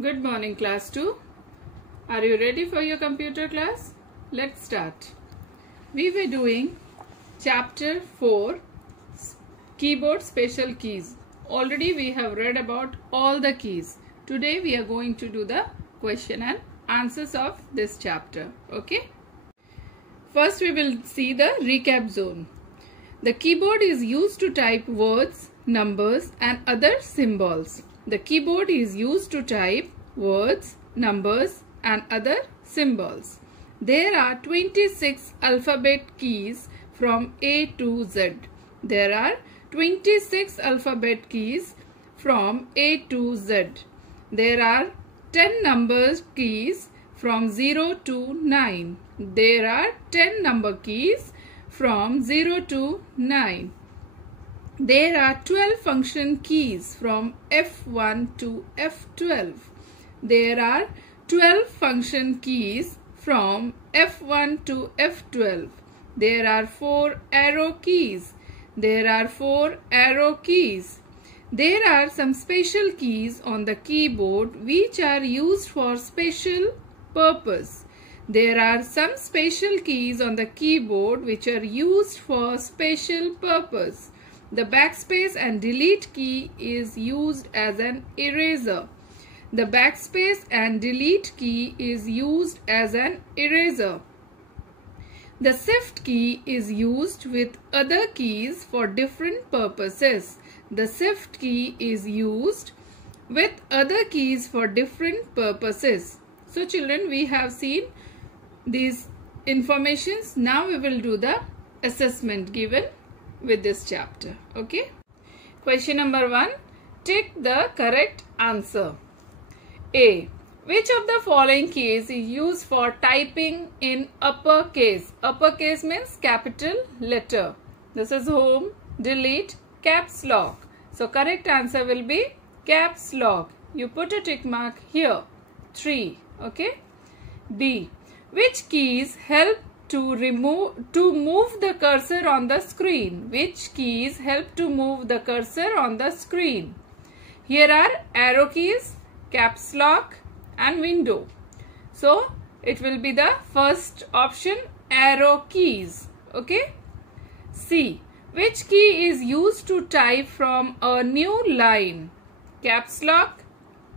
Good morning, class 2. Are you ready for your computer class? Let's start. We were doing chapter 4, keyboard special keys. Already we have read about all the keys. Today we are going to do the question and answers of this chapter. Okay? First we will see the recap zone. The keyboard is used to type words, numbers and other symbols. The keyboard is used to type words, numbers and other symbols. There are 26 alphabet keys from A to Z. There are 26 alphabet keys from A to Z. There are 10 number keys from 0 to 9. There are 10 number keys from 0 to 9. There are 12 function keys from F1 to F12. There are 12 function keys from F1 to F12. There are 4 arrow keys. There are 4 arrow keys. There are some special keys on the keyboard which are used for special purpose. There are some special keys on the keyboard which are used for special purpose. The backspace and delete key is used as an eraser. The backspace and delete key is used as an eraser. The shift key is used with other keys for different purposes. The shift key is used with other keys for different purposes. So children, we have seen these informations. Now we will do the assessment given with this chapter. Okay. Question number 1. Tick the correct answer. A. Which of the following keys is used for typing in uppercase? Uppercase means capital letter. This is home, delete, caps lock. So correct answer will be caps lock. You put a tick mark here. 3. Okay. B. Which keys help to move the cursor on the screen? Which keys help to move the cursor on the screen? Here are arrow keys, caps lock and window. So it will be the first option, arrow keys. Okay. C. Which key is used to type from a new line? Caps lock,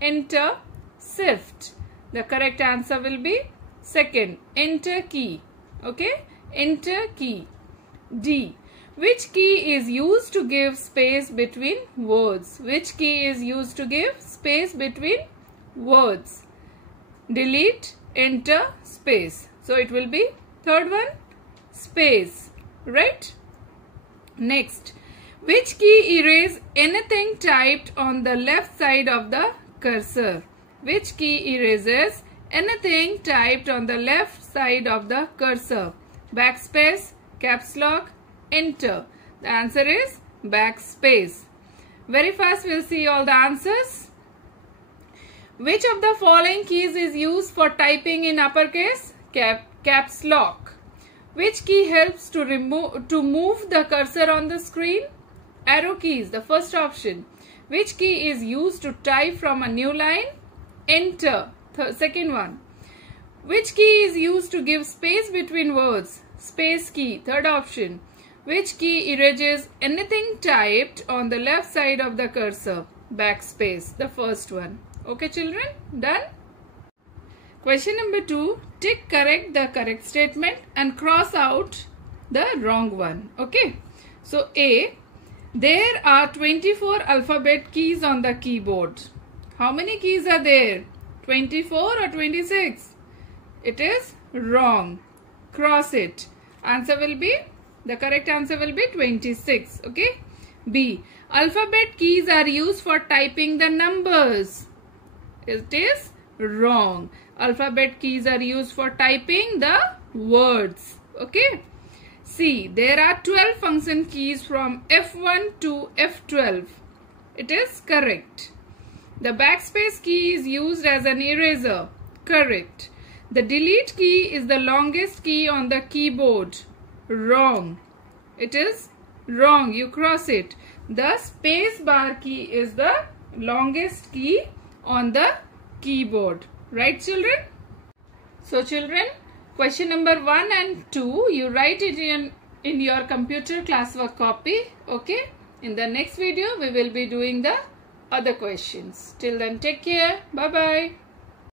enter, shift. The correct answer will be second, enter key. Okay, enter key. D. Which key is used to give space between words? Which key is used to give space between words? Delete, enter, space. So it will be third one, space. Right? Next, which key erases anything typed on the left side of the cursor? Which key erases anything typed on the left side of the cursor? Backspace, caps lock, enter. The answer is backspace. Very fast we'll see all the answers. Which of the following keys is used for typing in uppercase? Caps lock. Which key helps to move the cursor on the screen? Arrow keys, the first option. Which key is used to type from a new line? Enter. Second one. Which key is used to give space between words? Space key. Third option. Which key erases anything typed on the left side of the cursor? Backspace. The first one. Okay children? Done? Question number 2. Tick the correct statement and cross out the wrong one. Okay. So A. There are 24 alphabet keys on the keyboard. How many keys are there? 24 or 26? It is wrong. Cross it. The correct answer will be 26. Okay. B. Alphabet keys are used for typing the numbers. It is wrong. Alphabet keys are used for typing the words. Okay. C. There are 12 function keys from F1 to F12. It is correct. The backspace key is used as an eraser. Correct. The delete key is the longest key on the keyboard. Wrong. It is wrong. You cross it. The space bar key is the longest key on the keyboard. Right, children? So children, question number 1 and 2, you write it in your computer classwork copy. Okay? In the next video, we will be doing the other questions. Till then, take care. Bye-bye.